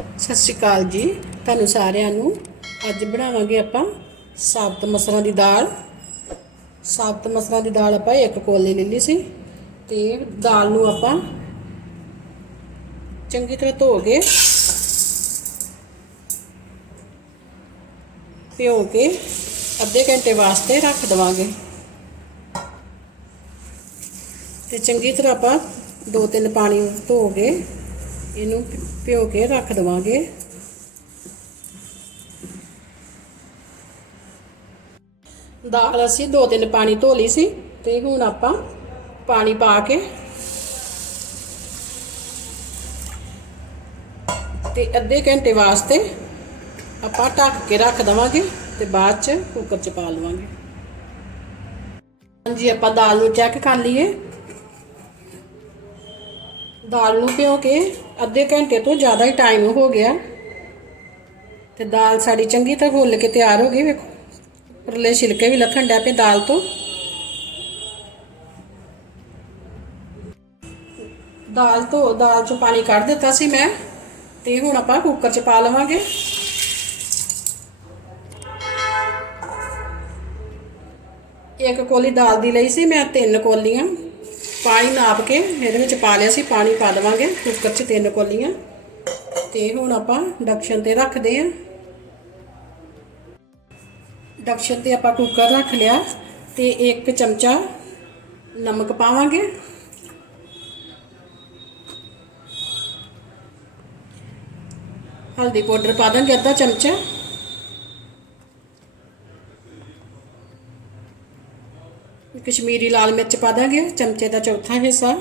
ਸਤਿ ਸ਼੍ਰੀ ਅਕਾਲ ਜੀ। ਤੁਹਾਨੂੰ ਸਾਰਿਆਂ ਨੂੰ ਅੱਜ ਬਣਾਵਾਂਗੇ ਆਪਾਂ ਸਾਬਤ ਮਸਰਾਂ ਦੀ ਦਾਲ। ਸਾਬਤ ਮਸਰਾਂ ਦੀ ਦਾਲ ਆਪਾਂ ਇੱਕ ਕੋਲੇ ਲੈ ਲਈ ਸੀ ਤੇ ਦਾਲ ਨੂੰ ਆਪਾਂ ਚੰਗੀ ਤਰ੍ਹਾਂ ਧੋ ਕੇ ਭਿਓ ਕੇ ਅੱਧੇ ਘੰਟੇ ਵਾਸਤੇ ਰੱਖ ਦਵਾਂਗੇ। ਤੇ ਚੰਗੀ ਤਰ੍ਹਾਂ ਆਪਾਂ ਦੋ ਤਿੰਨ ਪਾਣੀ ਧੋ ਕੇ ਇਹਨੂੰ ਭਿਓ ਕੇ ਰੱਖ ਦਵਾਂਗੇ। ਦਾਲ ਅਸੀਂ ਦੋ ਤਿੰਨ ਪਾਣੀ ਧੋ ਲਈ ਸੀ ਤੇ ਹੁਣ ਆਪਾਂ ਪਾਣੀ ਪਾ ਕੇ ਤੇ ਅੱਧੇ ਘੰਟੇ ਵਾਸਤੇ ਆਪਾਂ ਢੱਕ ਕੇ ਰੱਖ ਦਵਾਂਗੇ ਤੇ ਬਾਅਦ ਚ ਕੁੱਕਰ ਚ ਪਾ ਲਵਾਂਗੇ। ਹਾਂਜੀ, ਆਪਾਂ ਦਾਲ ਨੂੰ ਚੈੱਕ ਕਰ ਲਈਏ। ਦਾਲ ਨੂੰ ਭਿਓ ਕੇ ਅੱਧੇ ਘੰਟੇ ਤੋਂ ਜ਼ਿਆਦਾ ਹੀ ਟਾਈਮ ਹੋ ਗਿਆ। ਤੇ ਦਾਲ ਸਾਡੀ ਚੰਗੀ ਤਰ੍ਹਾਂ ਘੁੱਲ ਕੇ ਤਿਆਰ ਹੋ ਗਈ, ਵੇਖੋ। ਪਰਲੇ ਛਿਲਕੇ ਵੀ ਲੱਥਣ ਡੈ ਪਏ ਦਾਲ ਤੋਂ। ਦਾਲ ਤੋਂ, ਦਾਲ ਚੋਂ ਪਾਣੀ ਕੱਢ ਦਿੱਤਾ ਸੀ ਮੈਂ, ਤੇ ਹੁਣ ਆਪਾਂ ਕੁੱਕਰ 'ਚ ਪਾ ਲਵਾਂਗੇ। ਇੱਕ ਕੋਲੀ ਦਾਲ ਦੀ ਲਈ ਸੀ ਮੈਂ, ਤਿੰਨ ਕੋਲੀਆਂ। ਪਾਣੀ ਨਾਪ ਕੇ ਇਹਦੇ ਵਿੱਚ ਪਾ ਲਿਆ ਸੀ, ਪਾਣੀ ਪਾ ਦੇਵਾਂਗੇ, ਕੁੱਕਰ 'ਚ ਤਿੰਨ ਕੋਲੀਆਂ। ਤੇ ਹੁਣ ਆਪਾਂ ਡਕਸ਼ਨ ਤੇ ਰੱਖਦੇ ਆਂ ਡਕਸ਼ਨ ਤੇ ਆਪਾਂ ਕੁੱਕਰ ਰੱਖ ਲਿਆ ਤੇ ਇੱਕ ਚਮਚਾ ਨਮਕ ਪਾਵਾਂਗੇ। ਹਲਦੀ ਪਾਊਡਰ ਪਾ ਦਾਂਗੇ, ਅੱਧਾ ਚਮਚਾ। ਕਸ਼ਮੀਰੀ ਲਾਲ ਮਿਰਚ ਪਾ ਦਾਂਗੇ, ਚਮਚੇ ਦਾ ਚੌਥਾ ਹਿੱਸਾ।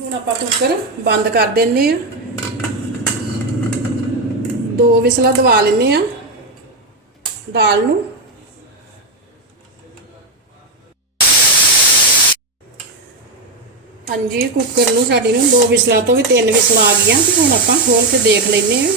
ਹੁਣ ਆਪਾਂ ਕੁੱਕਰ ਬੰਦ ਕਰ ਦਿੰਨੇ ਆ। ਦੋ ਵਿਸਲਾਂ ਦਵਾ ਲੈਨੇ ਆ ਦਾਲ ਨੂੰ। ਹਾਂਜੀ, ਕੁੱਕਰ ਨੂੰ ਸਾਡੀ ਨੂੰ ਦੋ ਵਿਸਲਾਂ ਤੋਂ ਵੀ ਤਿੰਨ ਵਿਸਲਾਂ ਆ ਗਈਆਂ ਤੇ ਹੁਣ ਆਪਾਂ ਖੋਲ ਕੇ ਦੇਖ ਲੈਨੇ ਆ।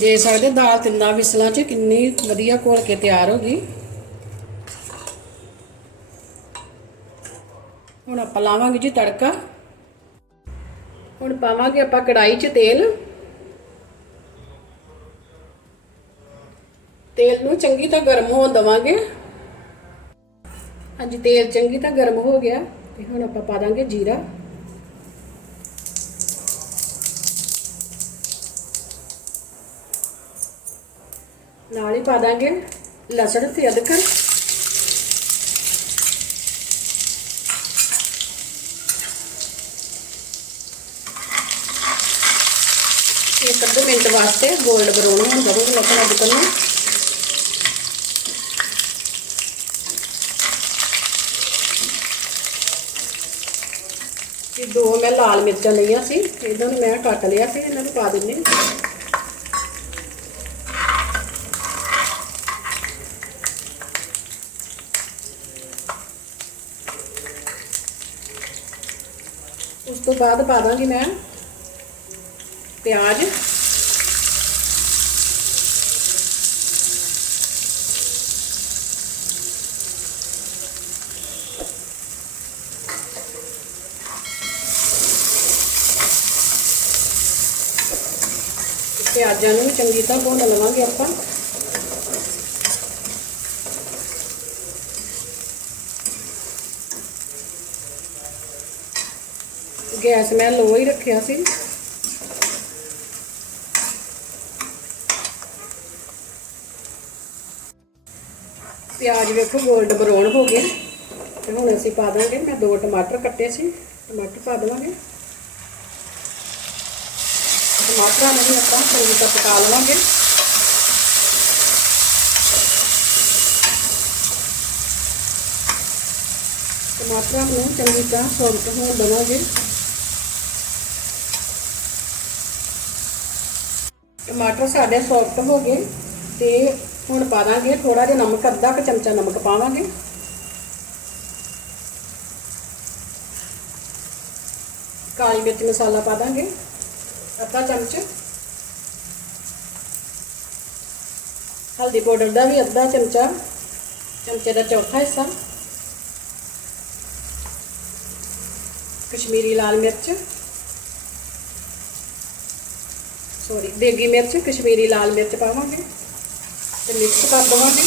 ਦੇ ਸਕਦੇ ਦਾਲ ਤਿੰਨਾਂ ਵਿਸਲਾਂ 'ਚ ਕਿੰਨੀ ਵਧੀਆ ਘੋਲ ਕੇ ਤਿਆਰ ਹੋ ਗਈ। ਹੁਣ ਆਪਾਂ ਲਾਵਾਂਗੇ ਜੀ ਤੜਕਾ। ਹੁਣ ਪਾਵਾਂਗੇ ਆਪਾਂ ਕੜਾਈ 'ਚ ਤੇਲ। ਤੇਲ ਨੂੰ ਚੰਗੀ ਤਰ੍ਹਾਂ ਗਰਮ ਹੋਣ ਦਵਾਂਗੇ। ਹਾਂਜੀ, ਤੇਲ ਚੰਗੀ ਤਰ੍ਹਾਂ ਗਰਮ ਹੋ ਗਿਆ ਤੇ ਹੁਣ ਆਪਾਂ ਪਾ ਦਾਂਗੇ ਜੀਰਾ। ਨਾਲ ਹੀ ਪਾ ਦਾਂਗੇ ਲਸਣ ਤੇ ਅਦਰਕ। ਇੱਕ ਅੱਧੇ ਮਿੰਟ ਵਾਸਤੇ 골ਡ ਬਰਾਊਨ ਹੋਣ ਦਵਾਂਗੇ ਲਸਣ ਅਦਰਕ ਨੂੰ। ਤੇ ਦੋ ਮੈਂ ਲਾਲ ਮਿਰਚਾਂ ਲਈਆਂ ਸੀ ਇਹਨਾਂ ਨੂੰ ਮੈਂ ਕੱਟ ਲਿਆ ਸੀ, ਇਹਨਾਂ ਨੂੰ ਪਾ ਦਿੰਨੀ ਤੋਂ ਬਾਅਦ ਪਾ ਦਾਂਗੀ ਮੈਂ ਪਿਆਜ਼। ਪਿਆਜ਼ਾਂ ਨੂੰ ਵੀ ਚੰਗੀ ਤਰ੍ਹਾਂ ਭੁੰਨ ਲਵਾਂਗੇ ਆਪਾਂ। ਗੈਸ ਮੈਂ ਲੋ ਹੀ ਰੱਖਿਆ ਸੀ ਪਿਆਜ਼ ਵੇਖੋ 골ਡ ਬਰਾਊਨ ਹੋ ਗਏ ਤੇ ਹੁਣ ਅਸੀਂ ਪਾ ਦਾਂਗੇ ਮੈਂ ਦੋ ਟਮਾਟਰ ਕੱਟੇ ਸੀ ਟਮਾਟਰ ਪਾ ਦੇਵਾਂਗੇ ਟਮਾਟਰਾਂ ਨੂੰ ਵੀ ਆਪਾਂ ਚੰਗੀ ਤਰ੍ਹਾਂ ਪਕਾ ਲਵਾਂਗੇ ਟਮਾਟਰਾਂ ਨੂੰ ਚੰਗੀ ਤਰ੍ਹਾਂ ਸੌਫਟ ਹੋਣ ਦੇਵਾਂਗੇ ਟਮਾਟਰ ਸਾਡੇ ਸੌਫਟ ਹੋ ਗਏ ਤੇ ਹੁਣ ਪਾ ਦਾਂਗੇ ਥੋੜਾ ਜਿਹਾ ਨਮਕ, ਅੱਧਾ ਕ ਚਮਚਾ ਨਮਕ ਪਾਵਾਂਗੇ। ਕਾਲੀ ਮਿਰਚ ਮਸਾਲਾ ਪਾ ਦਾਂਗੇ ਅੱਧਾ ਚਮਚ। ਹਲਦੀ ਪਾਊਡਰ ਦਾ ਵੀ ਅੱਧਾ ਚਮਚਾ, ਚਮਚੇ ਦਾ ਚੌਥਾ ਹਿੱਸਾ। ਕਸ਼ਮੀਰੀ ਲਾਲ ਮਿਰਚ। ਸੌਰੀ ਦੇਗੀ ਮਿਰਚ, ਕਸ਼ਮੀਰੀ ਲਾਲ ਮਿਰਚ ਪਾਵਾਂਗੇ ਤੇ ਮਿਕਸ ਕਰ ਦਵਾਂਗੇ।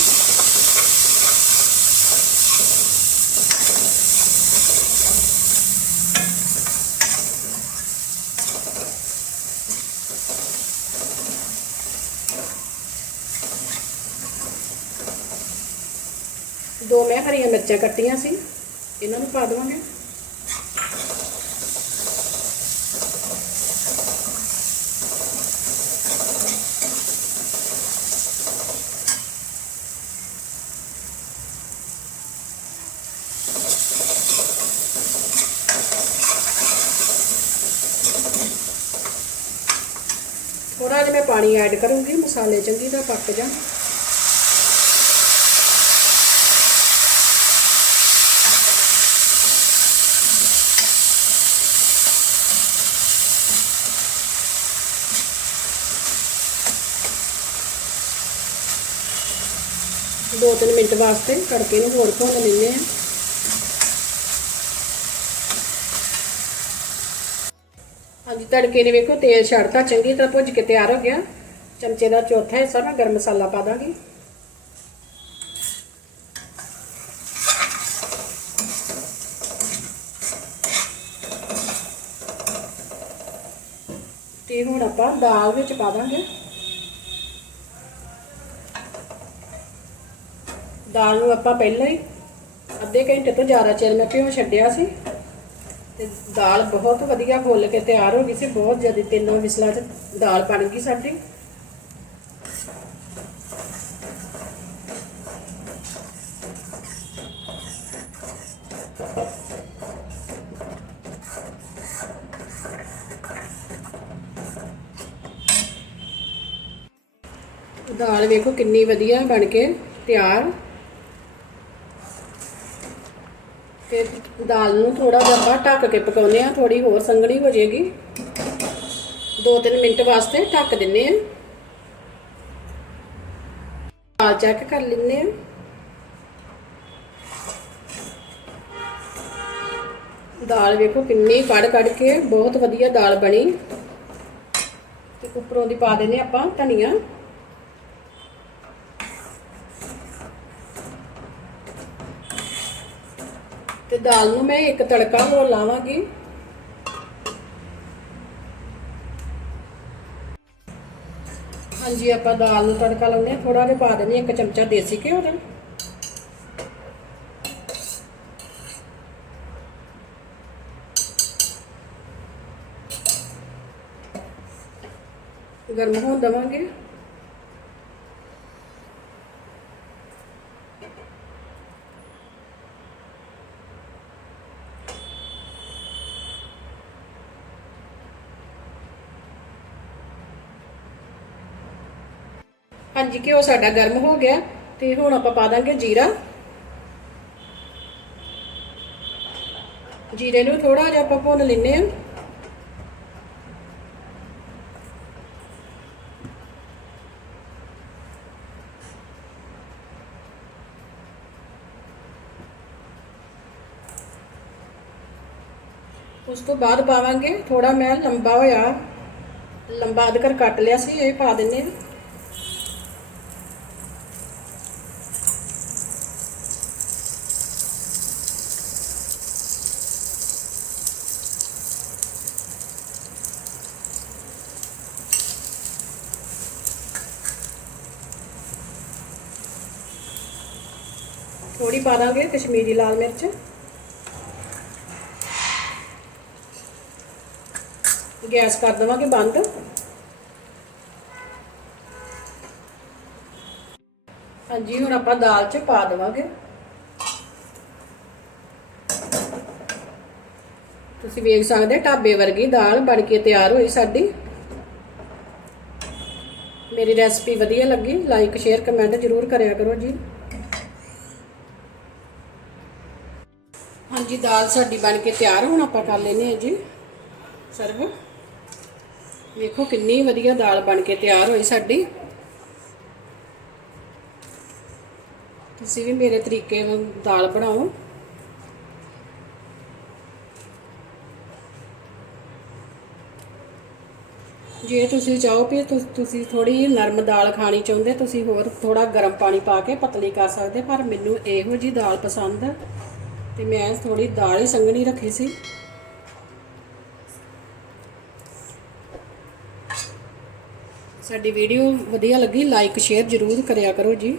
ਦੋ ਮੈਂ ਹਰੀਆਂ ਮਿਰਚਾਂ ਕੱਟੀਆਂ ਸੀ, ਇਹਨਾਂ ਨੂੰ ਪਾ ਦਵਾਂਗੇ। ਥੋੜਾ ਜਿਹਾ ਮੈਂ ਪਾਣੀ ਐਡ ਕਰੂੰਗੀ, ਮਸਾਲੇ ਚੰਗੀ ਤਰ੍ਹਾਂ ਪੱਕ ਜਾਣ। ਦੋ ਤਿੰਨ ਮਿੰਟ ਵਾਸਤੇ ਤੜਕੇ ਨੂੰ ਹੋਰ ਭੁੰਨ ਲੈਂਦੇ ਆ ਹਾਂਜੀ ਤੜਕੇ ਨੇ ਵੇਖੋ, ਤੇਲ ਛੱਡਤਾ, ਚੰਗੀ ਤਰ੍ਹਾਂ ਭੁੱਜ ਕੇ ਤਿਆਰ ਹੋ ਗਿਆ। ਚਮਚੇ ਦਾ ਚੌਥਾ ਹਿੱਸਾ ਮੈਂ ਗਰਮ ਮਸਾਲਾ ਪਾ ਦਾਂਗੀ। ਤੇ ਹੁਣ ਆਪਾਂ ਦਾਲ ਵਿੱਚ ਪਾ ਦਾਂਗੇ। ਦਾਲ ਨੂੰ ਆਪਾਂ ਪਹਿਲਾਂ ਹੀ ਅੱਧੇ ਘੰਟੇ ਤੋਂ ਜ਼ਿਆਦਾ ਚਿਰ ਮੈਂ ਭਿਓ ਛੱਡਿਆ ਸੀ। ਤੇ ਦਾਲ ਬਹੁਤ ਵਧੀਆ ਫੁੱਲ ਕੇ ਤਿਆਰ ਹੋ ਗਈ ਸੀ, ਬਹੁਤ ਜ਼ਿਆਦਾ, ਤਿੰਨੋਂ ਵਿਸਲਾਂ 'ਚ ਦਾਲ ਬਣ ਗਈ ਸਾਡੀ। ਦਾਲ ਵੇਖੋ ਕਿੰਨੀ ਵਧੀਆ ਬਣ ਕੇ ਤਿਆਰ। ਤੇ ਦਾਲ ਨੂੰ ਥੋੜਾ ਜਿਹਾ ਆਪਾਂ ਢੱਕ ਕੇ ਪਕਾਉਂਦੇ ਆ ਥੋੜੀ ਹੋਰ ਸੰਘਣੀ ਹੋ ਜਾਏਗੀ। 2-3 ਮਿੰਟ ਵਾਸਤੇ ਢੱਕ ਦਿੰਨੇ ਆ ਦਾਲ ਚੈੱਕ ਕਰ ਲੈਂਦੇ ਆ ਦਾਲ ਵੇਖੋ ਕਿੰਨੀ ਕੜ ਕੜ ਕੇ ਬਹੁਤ ਵਧੀਆ ਦਾਲ ਬਣੀ। ਤੇ ਉੱਪਰੋਂ ਦੀ ਪਾ ਦਿੰਨੇ ਆਪਾਂ ਧਨੀਆ। ਦਾਲ ਨੂੰ ਮੈਂ ਇੱਕ ਤੜਕਾ ਹੋਰ ਲਾਵਾਂਗੀ। ਹਾਂਜੀ, ਆਪਾਂ ਦਾਲ ਨੂੰ ਤੜਕਾ ਲਾਉਂਦੇ ਹਾਂ। ਥੋੜਾ ਜਿਹਾ ਪਾ ਦਿੰਦੇ ਇੱਕ ਚਮਚਾ ਦੇਸੀ ਘਿਓ ਦਾ। ਗਰਮ ਹੋਣ ਦਵਾਂਗੇ। ਹਾਂਜੀ, ਘਿਓ ਸਾਡਾ ਗਰਮ ਹੋ ਗਿਆ ਤੇ ਹੁਣ ਆਪਾਂ ਪਾ ਦਾਂਗੇ ਜੀਰਾ। ਜੀਰੇ ਨੂੰ ਥੋੜਾ ਜਿਹਾ ਆਪਾਂ ਭੁੰਨ ਲੈਨੇ ਆ ਉਸ ਤੋਂ ਬਾਅਦ ਪਾਵਾਂਗੇ ਥੋੜਾ ਮੈਂ ਲੰਬਾ ਹੋਇਆ, ਲੰਬਾ ਅਦਕਰ ਕੱਟ ਲਿਆ ਸੀ, ਇਹ ਪਾ ਦਿੰਨੇ ਆ ਥੋੜੀ ਪਾ ਦਾਂਗੇ ਕਸ਼ਮੀਰੀ ਲਾਲ ਮਿਰਚ। ਗੈਸ ਕਰ ਦੇਵਾਂਗੇ ਬੰਦ। ਹਾਂਜੀ, ਹੁਣ ਆਪਾਂ ਦਾਲ 'ਚ ਪਾ ਦੇਵਾਂਗੇ। ਤੁਸੀਂ ਵੇਖ ਸਕਦੇ ਢਾਬੇ ਵਰਗੀ ਦਾਲ ਬਣ ਕੇ ਤਿਆਰ ਹੋਈ ਸਾਡੀ। ਮੇਰੀ ਰੈਸਪੀ ਵਧੀਆ ਲੱਗੀ ਲਾਈਕ ਸ਼ੇਅਰ ਕਮੈਂਟ ਜ਼ਰੂਰ ਕਰਿਆ ਕਰੋ ਜੀ। ਹਾਂਜੀ ਦਾਲ ਸਾਡੀ ਬਣ ਕੇ ਤਿਆਰ ਹੁਣ ਆਪਾਂ ਕਰ ਲੈਨੇ ਆ ਜੀ। ਸਰਵ। ਵੇਖੋ ਕਿੰਨੀ ਵਧੀਆ ਦਾਲ ਬਣ ਕੇ ਤਿਆਰ ਹੋਈ ਸਾਡੀ। ਤੁਸੀਂ ਵੀ ਮੇਰੇ ਤਰੀਕੇ ਨਾਲ ਦਾਲ ਬਣਾਓ। ਜੇ ਤੁਸੀਂ ਚਾਹੋ ਵੀ ਤੁਸੀਂ ਥੋੜੀ ਨਰਮ ਦਾਲ ਖਾਣੀ ਚਾਹੁੰਦੇ, ਤੁਸੀਂ ਹੋਰ ਥੋੜਾ ਗਰਮ ਪਾਣੀ ਪਾ ਕੇ ਪਤਲੀ ਕਰ ਸਕਦੇ, ਪਰ ਮੈਨੂੰ ਇਹੋ ਜੀ ਦਾਲ ਪਸੰਦ ਹੈ ਤੇ ਮੈਂ ਥੋੜੀ ਦਾਲ ਹੀ ਸੰਘਣੀ ਰੱਖੀ ਸੀ। ਸਾਡੀ ਵੀਡੀਓ ਵਧੀਆ ਲੱਗੀ ਲਾਈਕ ਸ਼ੇਅਰ ਜ਼ਰੂਰ ਕਰਿਆ ਕਰੋ ਜੀ।